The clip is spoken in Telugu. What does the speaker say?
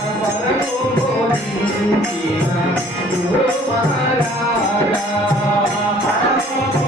Thank you.